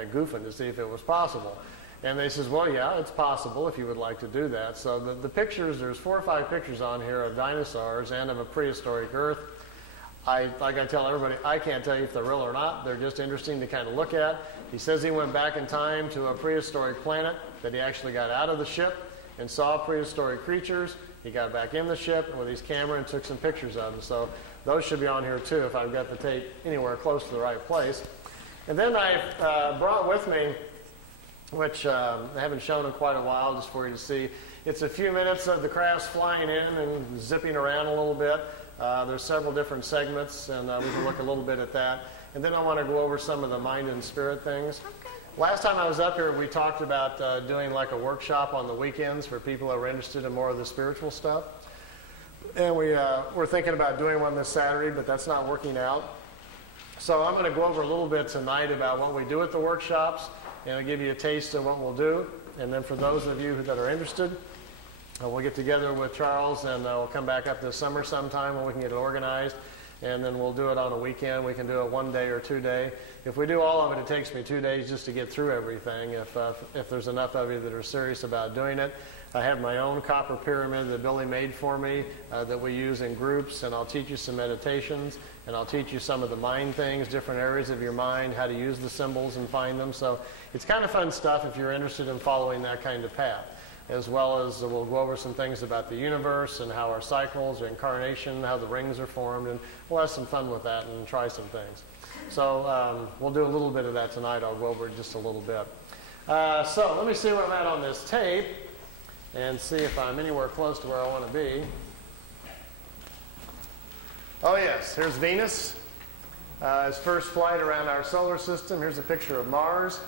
of goofing to see if it was possible. And they says, well, yeah, it's possible if you would like to do that. So the pictures, there's 4 or 5 pictures on here of dinosaurs and of a prehistoric Earth. Like I tell everybody, I can't tell you if they're real or not. They're just interesting to kind of look at. He says he went back in time to a prehistoric planet, that he actually got out of the ship and saw prehistoric creatures. He got back in the ship with his camera and took some pictures of them. So those should be on here too if I've got the tape anywhere close to the right place. And then I brought with me, which I haven't shown in quite a while, just for you to see. It's a few minutes of the crafts flying in and zipping around a little bit. There's several different segments, and we can look a little bit at that. And then I want to go over some of the mind and spirit things. Okay. Last time I was up here, we talked about doing like a workshop on the weekends for people that were interested in more of the spiritual stuff. And we're thinking about doing one this Saturday, but that's not working out. So I'm going to go over a little bit tonight about what we do at the workshops, and I'll give you a taste of what we'll do. And then for those of you that are interested, we'll get together with Charles, and we'll come back up this summer sometime when we can get it organized. And then we'll do it on a weekend. We can do it 1 day or 2 day. If we do all of it, it takes me 2 days just to get through everything, if there's enough of you that are serious about doing it. I have my own copper pyramid that Billy made for me that we use in groups, and I'll teach you some meditations, and I'll teach you some of the mind things, different areas of your mind, how to use the symbols and find them. So it's kind of fun stuff if you're interested in following that kind of path, as well as we'll go over some things about the universe and how our cycles, or incarnation, how the rings are formed, and we'll have some fun with that and try some things. So we'll do a little bit of that tonight. I'll go over it just a little bit. So let me see where I'm at on this tape and see if I'm anywhere close to where I want to be. Oh yes, here's Venus. Its first flight around our solar system. Here's a picture of Mars.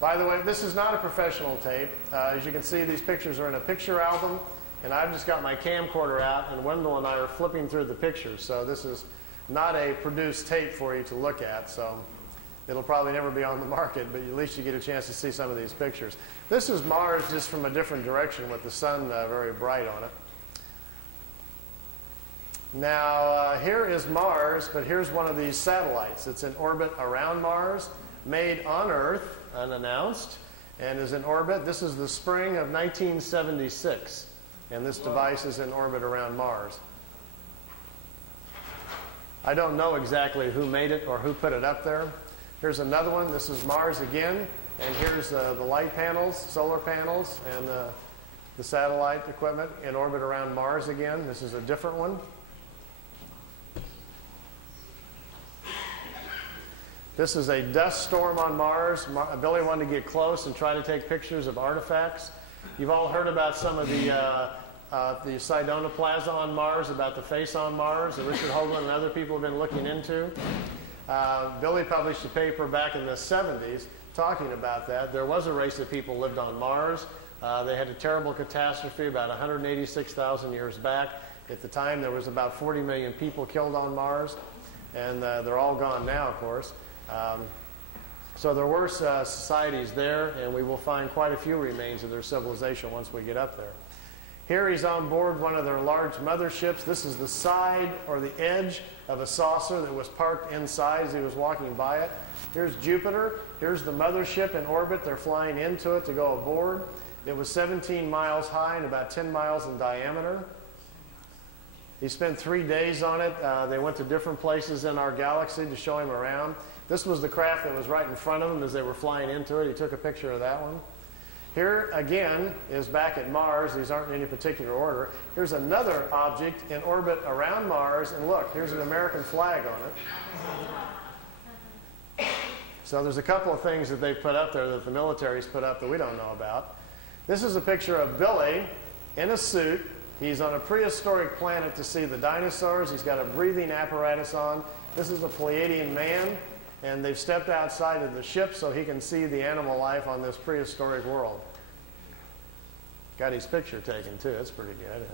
By the way, this is not a professional tape. As you can see, these pictures are in a picture album, and I've just got my camcorder out, and Wendell and I are flipping through the pictures. So this is not a produced tape for you to look at, so it'll probably never be on the market, but at least you get a chance to see some of these pictures. This is Mars just from a different direction with the sun very bright on it. Now, here is Mars, but here's one of these satellites. It's in orbit around Mars, made on Earth, unannounced, and is in orbit. This is the spring of 1976, and this device is in orbit around Mars. I don't know exactly who made it or who put it up there. Here's another one. This is Mars again, and here's the light panels, solar panels, and the satellite equipment in orbit around Mars again. This is a different one. This is a dust storm on Mars. Billy wanted to get close and try to take pictures of artifacts. You've all heard about some of the Sedona Plaza on Mars, about the face on Mars that Richard Hoagland and other people have been looking into. Billy published a paper back in the 70s talking about that. There was a race of people lived on Mars. They had a terrible catastrophe about 186,000 years back. At the time, there was about 40 million people killed on Mars, and they're all gone now, of course. So there were societies there, and we will find quite a few remains of their civilization once we get up there. Here he's on board one of their large motherships. This is the side or the edge of a saucer that was parked inside as he was walking by it. Here's Jupiter. Here's the mothership in orbit. They're flying into it to go aboard. It was 17 miles high and about 10 miles in diameter. He spent 3 days on it. They went to different places in our galaxy to show him around. This was the craft that was right in front of him as they were flying into it. He took a picture of that one. Here, again, is back at Mars. These aren't in any particular order. Here's another object in orbit around Mars, and look, here's an American flag on it. So there's a couple of things that they've put up there that the military's put up that we don't know about. This is a picture of Billy in a suit. He's on a prehistoric planet to see the dinosaurs. He's got a breathing apparatus on. This is a Pleiadian man, and they've stepped outside of the ship so he can see the animal life on this prehistoric world. Got his picture taken, too. That's pretty good.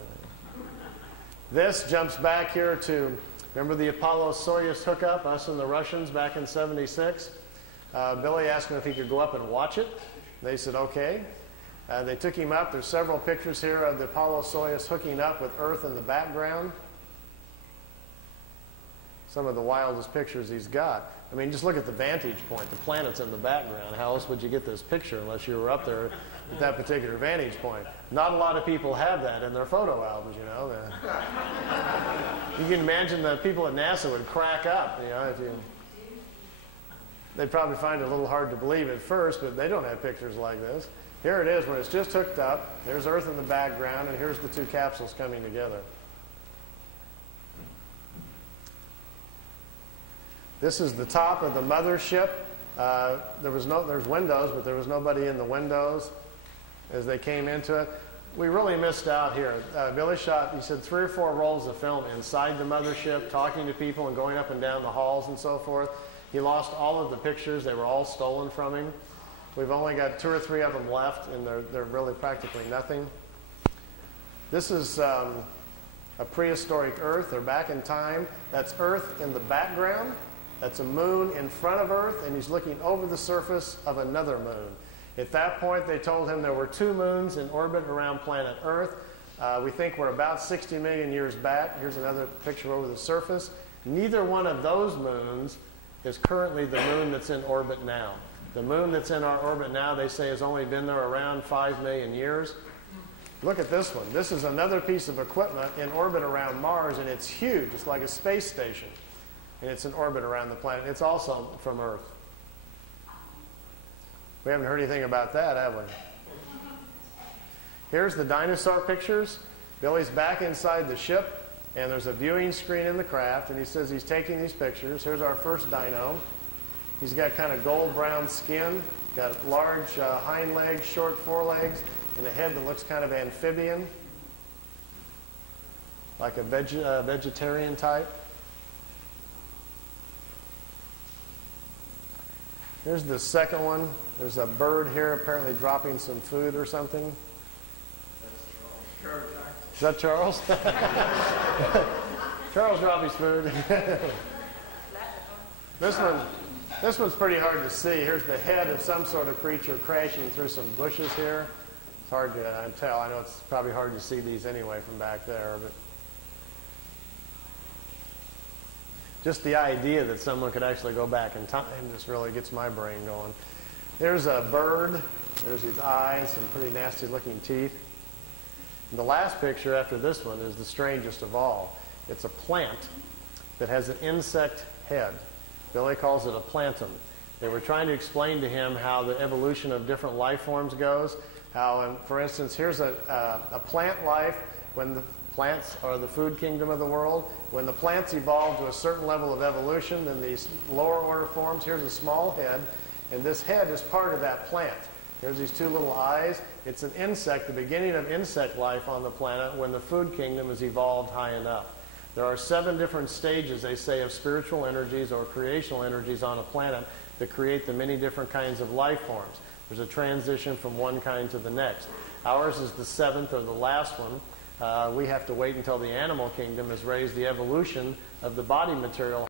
This jumps back here to, remember the Apollo-Soyuz hookup, us and the Russians back in '76? Billy asked him if he could go up and watch it. They said, okay. They took him up. There's several pictures here of the Apollo-Soyuz hooking up with Earth in the background. some of the wildest pictures he's got. I mean, just look at the vantage point. The planet's in the background. How else would you get this picture unless you were up there at that particular vantage point? Not a lot of people have that in their photo albums, you know. You can imagine that people at NASA would crack up, you know, if you... They'd probably find it a little hard to believe at first, but they don't have pictures like this. Here it is when it's just hooked up. There's Earth in the background, and here's the two capsules coming together. This is the top of the mothership. There's windows, but there was nobody in the windows as they came into it. We really missed out here. Billy shot, he said, 3 or 4 rolls of film inside the mothership, talking to people and going up and down the halls and so forth. He lost all of the pictures. They were all stolen from him. We've only got 2 or 3 of them left, and they're really practically nothing. This is a prehistoric Earth. They're back in time. That's Earth in the background. That's a moon in front of Earth, and he's looking over the surface of another moon. At that point, they told him there were 2 moons in orbit around planet Earth. We think we're about 60 million years back. Here's another picture over the surface. Neither one of those moons is currently the moon that's in orbit now. The moon that's in our orbit now, they say, has only been there around 5 million years. Look at this one. This is another piece of equipment in orbit around Mars, and it's huge. It's like a space station, and it's in orbit around the planet. It's also from Earth. We haven't heard anything about that, have we? Here's the dinosaur pictures. Billy's back inside the ship. And there's a viewing screen in the craft, and he says he's taking these pictures. Here's our first dino. He's got kind of gold-brown skin, got large hind legs, short forelegs, and a head that looks kind of amphibian, like a vegetarian type. Here's the second one. There's a bird here apparently dropping some food or something. Is that Charles? Charles dropped his food. This one's pretty hard to see. Here's the head of some sort of creature crashing through some bushes here. It's hard to tell. I know it's probably hard to see these anyway from back there, but just the idea that someone could actually go back in time just really gets my brain going. There's a bird. There's his eyes, some pretty nasty looking teeth. The last picture after this one is the strangest of all. It's a plant that has an insect head. Billy calls it a plantum. They were trying to explain to him how the evolution of different life forms goes. How, for instance, here's a plant life when the plants are the food kingdom of the world. When the plants evolve to a certain level of evolution, then these lower order forms, here's a small head, and this head is part of that plant. There's these 2 little eyes. It's an insect, the beginning of insect life on the planet when the food kingdom has evolved high enough. There are 7 different stages, they say, of spiritual energies or creational energies on a planet that create the many different kinds of life forms. There's a transition from one kind to the next. Ours is the 7th or the last one. We have to wait until the animal kingdom has raised the evolution of the body material